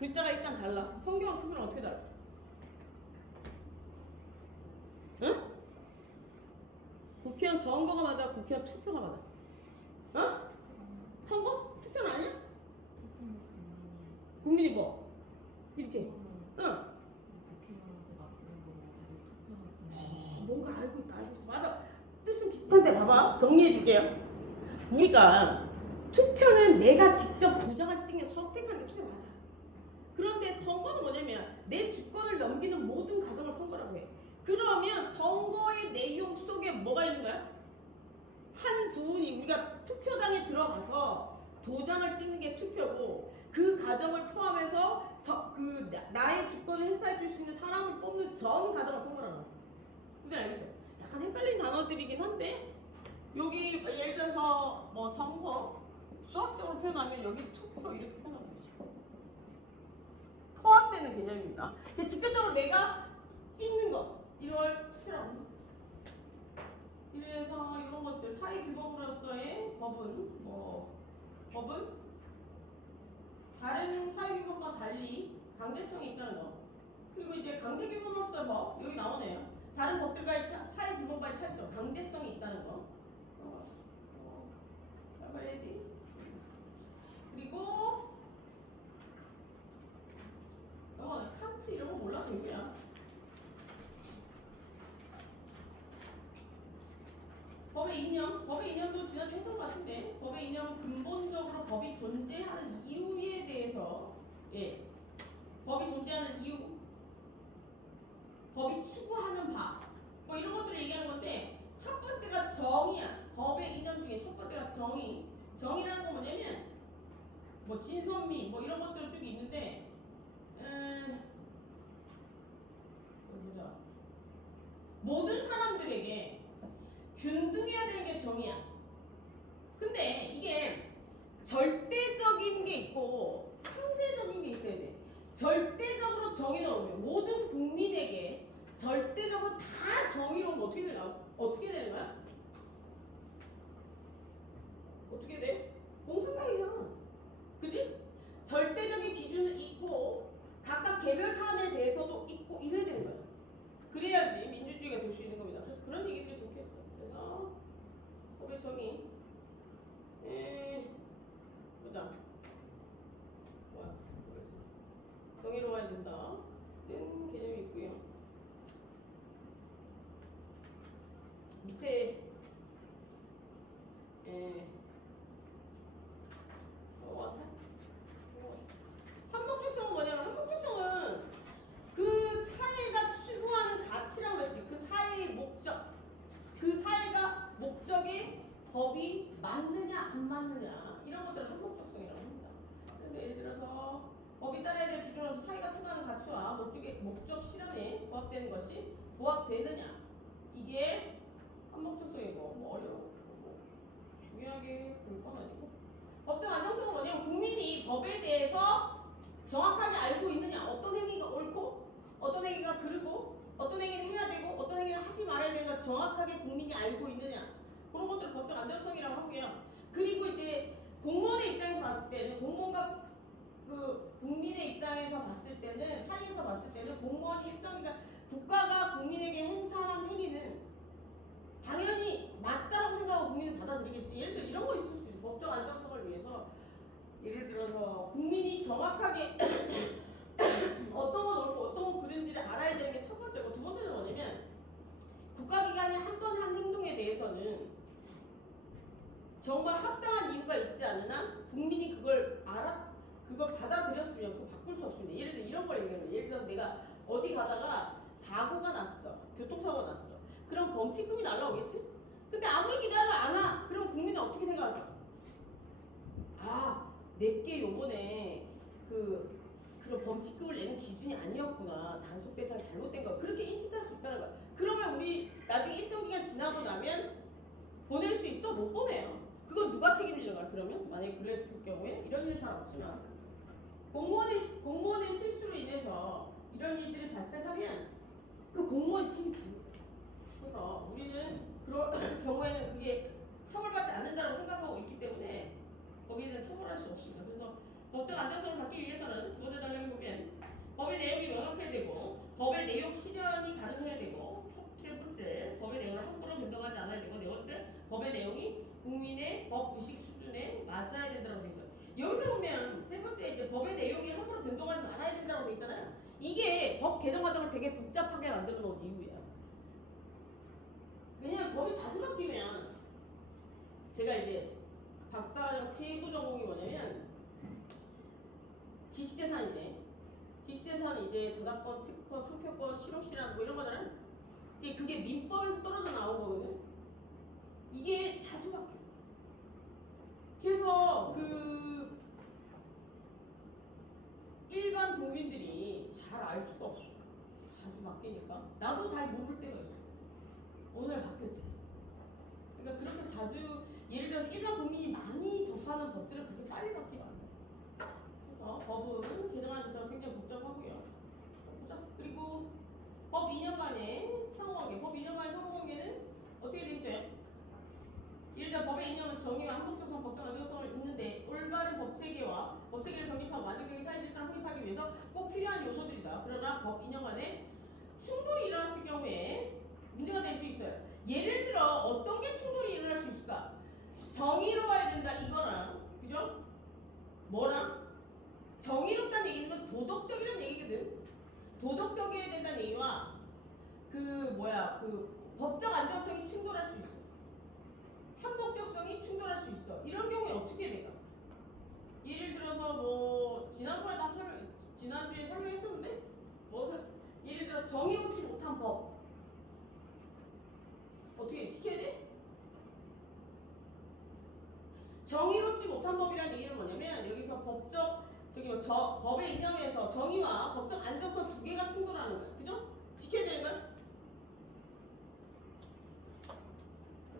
글자가 일단 달라. 성경랑 투표랑 어떻게 달라? 응? 국회의원 선거가 맞아? 국회의원 투표가 맞아? 어? 선거? 투표는 아니야? 국민이 뭐? 이렇게. 응. 뭔가 알고 있다. 맞아. 뜻은 비슷한데 봐봐. 정리해 줄게요. 우리가 투표는 내가 직접 도장을 찍어 선택하는 게 투표 맞아. 그런데 선거는 뭐냐면 내 주권을 넘기는 모든 과정을 선거라고 해. 그러면 선거의 내용 속에 뭐가 있는 거야? 한 부분이 우리가 투표장에 들어가서 도장을 찍는 게 투표고 그 과정을 포함해서 나의 주권을 행사해 줄 수 있는 사람을 뽑는 전 과정을 선거라고 해. 무슨 알겠죠? 약간 헷갈린 단어들이긴 한데 여기 예를 들어서 뭐 선거 수학적으로 표현하면 여기 투표 이렇게 표현하면 되죠. 포함되는 개념입니다. 직접적으로 내가 찍는 거 이걸 투표라고 합니다. 그래서 이런 것들 사회 규범으로서의 법은 다른 사회 규범과 달리 강제성이 있다는 거. 그리고 이제 강제 규범으로서 법 여기 나오네요. 다른 법들과의 사회 규범과의 차이점, 강제성이 있다는 거. 잡아야지. 그리고 칸트 이런 거 몰라도 되고요. 법의 이념도 지난주에 했던 것 같은데 법의 이념은 근본적으로 법이 존재하는 이유에 대해서 법이 존재하는 이유, 법이 추구하는 바, 뭐 이런 것들을 얘기하는 건데 첫 번째가 정의야. 법의 이념 중에 첫 번째가 정의. 정의라는 건 뭐냐면 뭐 진선미 뭐 이런 것들 쭉 있는데 보자. 모든 사람들에게 균등해야 되는 게 정의야. 근데 이게 절대적인 게 있고 상대적인 게 있어야 돼. 절대적으로 정의 나오면 모든 국민에게 절대적으로 다 정의로우면 어떻게 되나? 어떻게 되는 거야? 어떻게 돼? 공산당이잖아. 그지? 절대적인 기준은 있고 각각 개별 사안에 대해서도 있고 이래야 되는 거야. 그래야지 민주주의가 될 수 있는 겁니다. 그래서 그런 얘기들이 좋겠어. 그래서 법의 정의 보자. 뭐야? 정의로워야 된다. 는 개념이 있고요. 밑에 한목적성은 뭐냐면 한목적성은 그 사회가 추구하는 가치라고 그랬지. 그 사회의 목적. 그 사회가 목적에 법이 맞느냐 안 맞느냐 이런 것들을 한목적성이라고 합니다. 그래서 예를 들어서 법이 따라야 될 기준으로서 사회가 추구하는 가치와 목적 실현에 부합되는 것이 부합되느냐 이게 한목적성이고 뭐 어려워. 중요하게 볼 건 아니고 법적 안정성은 뭐냐면 국민이 법에 대해서 정확하게 알고 있느냐 어떤 행위가 옳고 어떤 행위가 그르고 어떤 행위를 해야 되고 어떤 행위를 하지 말아야 되는 걸 정확하게 국민이 알고 있느냐 그런 것들을 법적 안정성이라고 하고요. 그리고 이제 공무원의 입장에서 봤을 때는 공무원과 그 국민의 입장에서 봤을 때는 상에서 봤을 때는 공무원이 일정이가 국가가 국민에게 행사한 행위는 당연히 맞다라고 생각하고 국민이 받아들이겠지. 예를 들어 이런 거 있을 수 있어. 법적 안정성을 위해서 예를 들어서 국민이 정확하게 어떤 건 옳고 어떤 건 그른지를 알아야 되는 게 첫 번째고, 두 번째는 뭐냐면 국가기관이 한 번 한 행동에 대해서는 정말 합당한 이유가 있지 않은 한 국민이 그걸 그걸 받아들였으면 그거 바꿀 수 없습니다. 예를 들어 이런 걸 얘기하면, 예를 들어 내가 어디 가다가 사고가 났어. 교통사고가 났어. 그럼 범칙금이 날라오겠지? 근데 아무리 기다려도 안 와. 그럼 국민은 어떻게 생각할까? 아, 내게 요번에 그런 범칙금을 내는 기준이 아니었구나. 단속 대상이 잘못된 거. 그렇게 인식할 수 있다는 거야. 그러면 우리 나중에 일정 기간 지나고 나면 보낼 수 있어? 못 보내요. 그건 누가 책임지는 거야? 그러면 만약에 그랬을 경우에 이런 일은 잘 없지만 공무원의 실수로 인해서 이런 일들이 발생하면 그 공무원이 책임집니다. 그래서 우리는 그런 경우에는 그게 처벌받지 않는다고 생각하고 있기 때문에 거기에는 처벌할 수 없습니다. 그래서 법적 안정성을 받기 위해서는 두 번째 단락에 보면 법의 내용이 명확해야 되고, 법의 내용 실현이 가능해야 되고, 세 번째 법의 내용을 함부로 변동하지 않아야 되고, 네 번째 법의 내용이 국민의 법 의식 수준에 맞아야 된다고 되어 있어요. 여기서 보면 세 번째 이제 법의 내용이 함부로 변동하지 않아야 된다고 되어 있잖아요. 이게 법 개정 과정을 되게 복잡하게 만들어 놓은 이유예요. 왜냐면 법이 자주 바뀌면, 제가 이제 박사과정 세부 전공이 뭐냐면 지식재산인데, 지식재산은 이제 저작권, 특허, 상표권, 실효실현 뭐 이런 거잖아요. 근데 그게 민법에서 떨어져 나온 거거든. 이게 자주 바뀌어. 그래서 일반 국민들이 잘 알 수가 없어. 자주 바뀌니까. 나도 잘 모를 때가 있어. 오늘 바뀌었대. 그러니까 그렇게 자주, 예를 들어서 일반 국민이 많이 접하는 법들은 그렇게 빨리 바뀌면 안 돼. 그래서 법은 개정하는 절차가 굉장히 복잡하고요. 자, 그리고 법 2년간의 상호관계. 법 2년간의 상호관계는 어떻게 돼 있어요? 예를 들어 법의 이념은 정의와 한국적성, 법적 안정성을 잇는데 올바른 법체계와 법체계를 정립하고 완전적인 사회질서를 확립하기 위해서 꼭 필요한 요소들이다. 그러나 법 이념간에 충돌이 일어났을 경우에 문제가 될 수 있어요. 예를 들어 어떤 게 충돌이 일어날 수 있을까? 정의로워야 된다 이거랑, 그죠? 뭐랑? 정의롭다는 얘기는 도덕적이라는 얘기거든. 도덕적이어야 된다는 얘기와 법적 안정성이 충돌할 수 있어. 합법적성이 충돌할 수 있어. 이런 경우에 어떻게 해야 될까? 예를 들어서 뭐 지난주에 설명했었는데 예를 들어서 정의롭지 못한 법 어떻게 지켜야 돼? 정의롭지 못한 법이라는 얘기는 뭐냐면 여기서 법의 이념에서 정의와 법적 안정성 두 개가 충돌하는 거야. 그죠? 지켜야 되는 거야?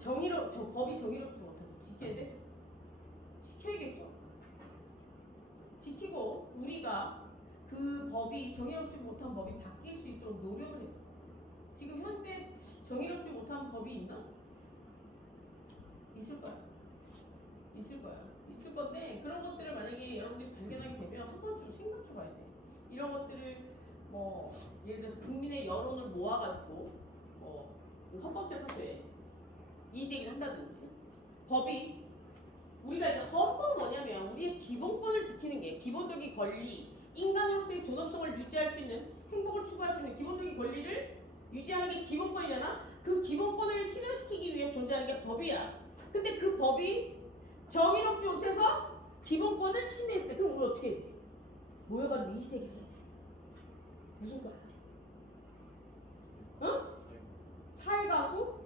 법이 정의롭지 못하고 지켜야 돼? 지켜야겠죠. 지키고 우리가 그 법이 정의롭지 못한 법이 바뀔 수 있도록 노력을 해요. 지금 현재 정의롭지 못한 법이 있나? 있을 거야. 있을 거야. 있을 건데 그런 것들을 만약에 여러분들이 발견하게 되면 한 번쯤 생각해 봐야 돼. 이런 것들을 뭐 예를 들어서 국민의 여론을 모아가지고 헌법재판소에 이의제기를 한다든지, 법이 우리가 이제 헌법은 뭐냐면 우리의 기본권을 지키는 게, 기본적인 권리, 인간으로서의 존엄성을 유지할 수 있는, 행복을 추구할 수 있는 기본적인 권리를 유지하는 게 기본권이잖아. 그 기본권을 실현시키기 위해서 존재하는 게 법이야. 근데 그 법이 정의롭지 못해서 기본권을 침해했대. 그럼 우리 어떻게 해야 돼? 모여가지고 이의제기 해야지. 무슨 거야? 응? 사회가구?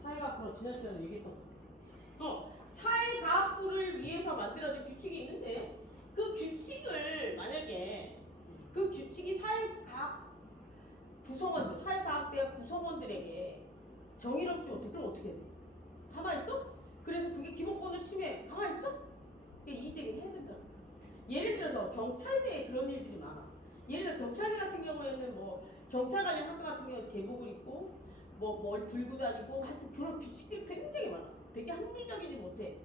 사회과학부로 지난 시간에 얘기했던 거. 사회과학부를 위해서 만들어진 규칙이 있는데 그 규칙을 만약에 그 규칙이 사회과학대학 구성원들에게 정의롭지 못해. 그럼 어떻게 해야 돼? 가만히 있어? 그래서 그게 기본권을 침해. 가만히 있어? 그게 이의제기 해야 된다. 예를 들어서 경찰대에 그런 일들이 많아. 예를 들어 경찰대 같은 경우에는 경찰 관련 학과 같은 경우는 제복을 입고 뭘 들고 다니고 하여튼 그런 규칙들이 굉장히 많아. 되게 합리적이지 못해.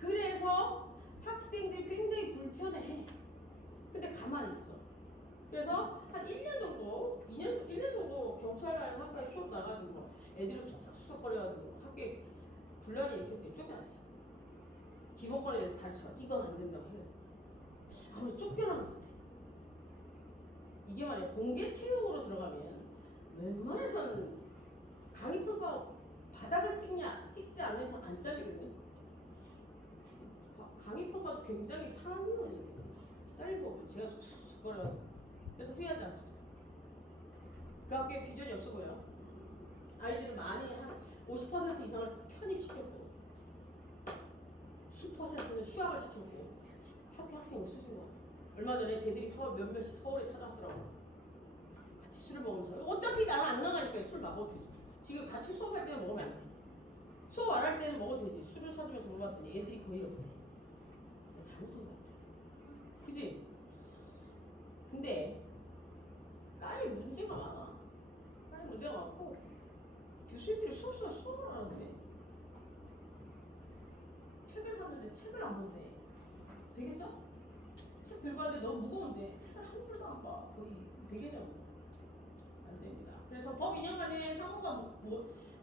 그래서 학생들이 굉장히 불편해해. 근데 가만히 있어. 그래서 한 1년 정도, 1년 정도 경찰관 학과에 수업 나가지고 애들이 속삭속삭거려가지고 학교에 분란이 이렇게 때 쫓겨났어요. 기본권에 대해서 다시 이건 안 된다고 해요. 아무래도 쫓겨난 것 같아. 이게 말이야, 공개 채용으로 들어가면 웬만해서는 강의평가 바닥을 찍지 않는 이상 안 잘리거든. 강의평가도 굉장히 상위거든요. 잘린 거 없고 제가 쑥쑥 거려. 그래도 후회하지 않습니다. 그 학교에 비전이 없어 보여. 아이들은 많이 한 50% 이상을 편입시켰고 10%는 휴학을 시켰고 학교 학생이 없어진 것 같아. 얼마 전에 걔들이 몇몇이 서울에 찾아왔더라고. 같이 술을 먹으면서 어차피 나는 안 나가니까 술 먹어도 되지. 지금 같이 수업할 때는 먹으면 안 돼. 수업 안 할 때는 먹어도 되지. 술을 사주면서 물어봤더니 애들이 거의 없대. 잘못한 것 같아. 그지? 근데 까에 문제가 많아. 까에 문제가 많고 교수님들이 수업 시간 수업을 안 하는데 책을 샀는데 책을 안 본대. 되겠어? 책 들고 왔는데 너무 무거운데 책을 한 줄도 안 봐. 거의 되겠냐고. 안 됩니다. 그래서 법 2년간의 상호가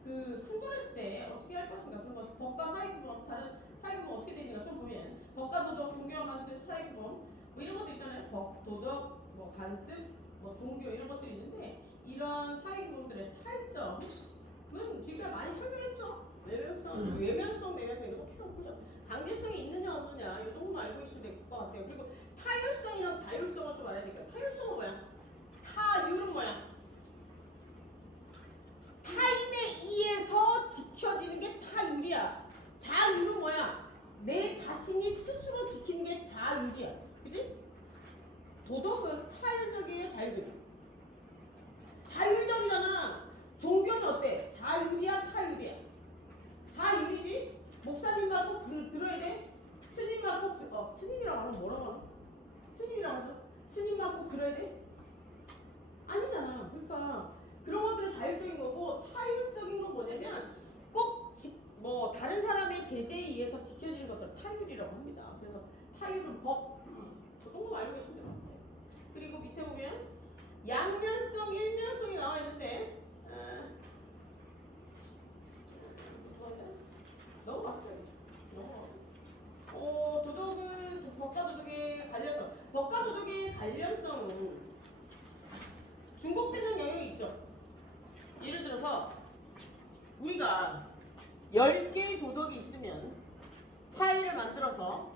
그 충돌했을 때 어떻게 할 것인가 그런 것을 법과 사회구범 다른 사회구범 어떻게 되는가 좀 보면 법과 도덕, 종교와 관습, 사회구범 뭐 이런 것도 있잖아요. 법, 도덕, 뭐 관습, 뭐 종교 이런 것들이 있는데 이런 사회구범들의 차이점은 지금 많이 설명했죠. 외면성 이런 거 필요 없고요. 강제성이 있느냐 없느냐 이 정도만 알고 있으면 될 것 같아요. 그리고 타율성이랑 자율성을 좀 알아야 될까요? 타율성은 뭐야? 타율은 뭐야? 타인에 의해서 지켜지는 게 타율이야. 자율은 뭐야? 내 자신이 스스로 지키는 게 자율이야. 그지? 도덕은 타율적이에요, 자율적이에요? 자율적이잖아. 종교는 어때? 자율이야, 타율이야? 자율이지? 목사님만 꼭 들어야 돼? 스님만 꼭 스님이라고 하면 뭐라고 하나? 스님이라고 하죠? 스님만 꼭 들어야 돼? 아니잖아. 그러니까 그런 것들은 자율적인 거고 타율적인 건 뭐냐면 꼭 뭐 다른 사람의 제재에 의해서 지켜지는 것들 타율이라고 합니다. 그래서 타율은 법, 그 정도 알고 계시면 될 것 같아요. 그리고 밑에 보면 양면성, 일면성이 나와 있는데 넘어갔어요. 도덕은 법과 도덕의 관련성. 법과 도덕의 관련성은 중복되는 영역이 있죠. 예를 들어서 우리가 10개의 도덕이 있으면 사회를 만들어서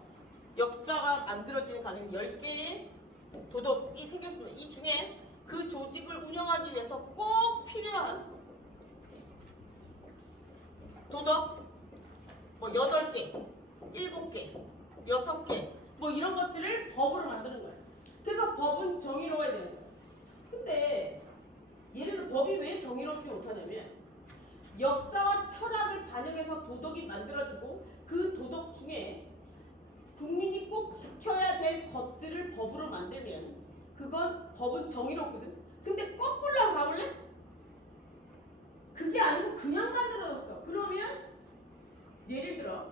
역사가 만들어지는 과정 10개의 도덕이 생겼으면 이 중에 그 조직을 운영하기 위해서 꼭 필요한 도덕 뭐 8개, 7개, 6개 뭐 이런 것들을 법으로 만드는 거예요. 그래서 법은 정의로워야 되는 거예요. 근데 예를 들어 법이 왜 정의롭지 못하냐면 역사와 철학을 반영해서 도덕이 만들어지고 그 도덕 중에 국민이 꼭 지켜야 될 것들을 법으로 만들면 그건 법은 정의롭거든. 근데 거꾸로 한번 가볼래? 그게 아니고 그냥 만들어졌어. 그러면 예를 들어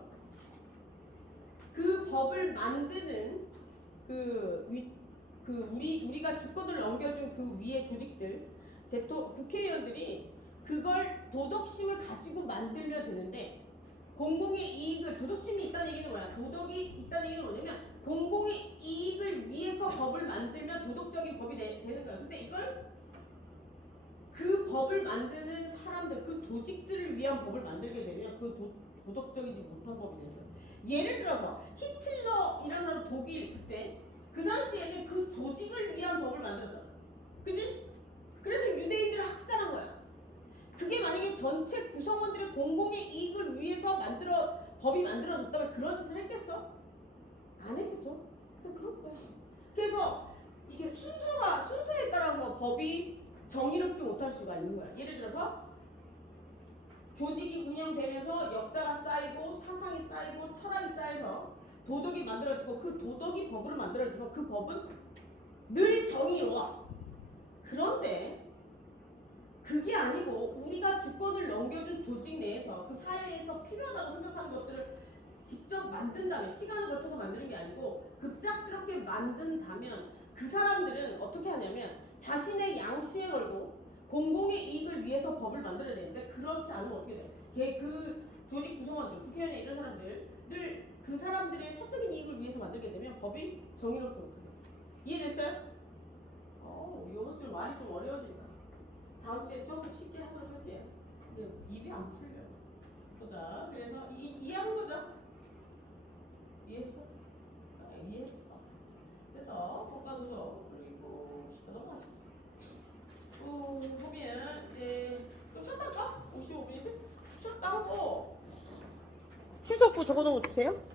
그 법을 만드는 우리가 주권을 넘겨준 그 위의 조직들 국회의원들이 그걸 도덕심을 가지고 만들면 되는데 공공의 이익을 도덕심이 있다는 얘기는 뭐야? 도덕이 있다는 얘기는 뭐냐면 공공의 이익을 위해서 법을 만들면 도덕적인 법이 되는 거야. 근데 이걸 그 법을 만드는 사람들, 그 조직들을 위한 법을 만들게 되면 그 도덕적이지 못한 법이 되는 거야. 예를 들어서 히틀러이라는 사람 독일 그때 그 당시에는 그 조직을 위한 법을 만들었어. 그지? 그래서 유대인들을 학살한 거야. 그게 만약에 전체 구성원들의 공공의 이익을 위해서 법이 만들어졌다면 그런 짓을 했겠어? 안 했겠죠? 그래서 그런 거야. 그래서 이게 순서에 따라서 법이 정의롭지 못할 수가 있는 거야. 예를 들어서 조직이 운영되면서 역사가 쌓이고 사상이 쌓이고 철학이 쌓여서 도덕이 만들어지고 그 도덕이 법으로 만들어지고 그 법은 늘 정의로워. 그런데 그게 아니고 우리가 주권을 넘겨준 조직 내에서 그 사회에서 필요하다고 생각하는 것들을 직접 만든다면 시간을 거쳐서 만드는 게 아니고 급작스럽게 만든다면 그 사람들은 어떻게 하냐면 자신의 양심에 걸고 공공의 이익을 위해서 법을 만들어야 되는데 그렇지 않으면 어떻게 돼요? 그 조직 구성원들, 국회의원 이런 사람들을 그 사람들의 사적인 이익을 위해서 만들게 되면 법이 정의롭지 못해요. 이해됐어요? 이번 주 말이 좀 어려워진다. 다음 주에 좀 쉽게 하도록 할게요. 근데 입이 안 풀려. 보자. 그래서 이해한 거죠? 이해했어? 이해했어. 그래서 국가도서 그리고 시다 넘어갔어. 보면 이제 쉬었다 할까? 55분인데? 쉬었다 하고 출석부 적어놓어 주세요.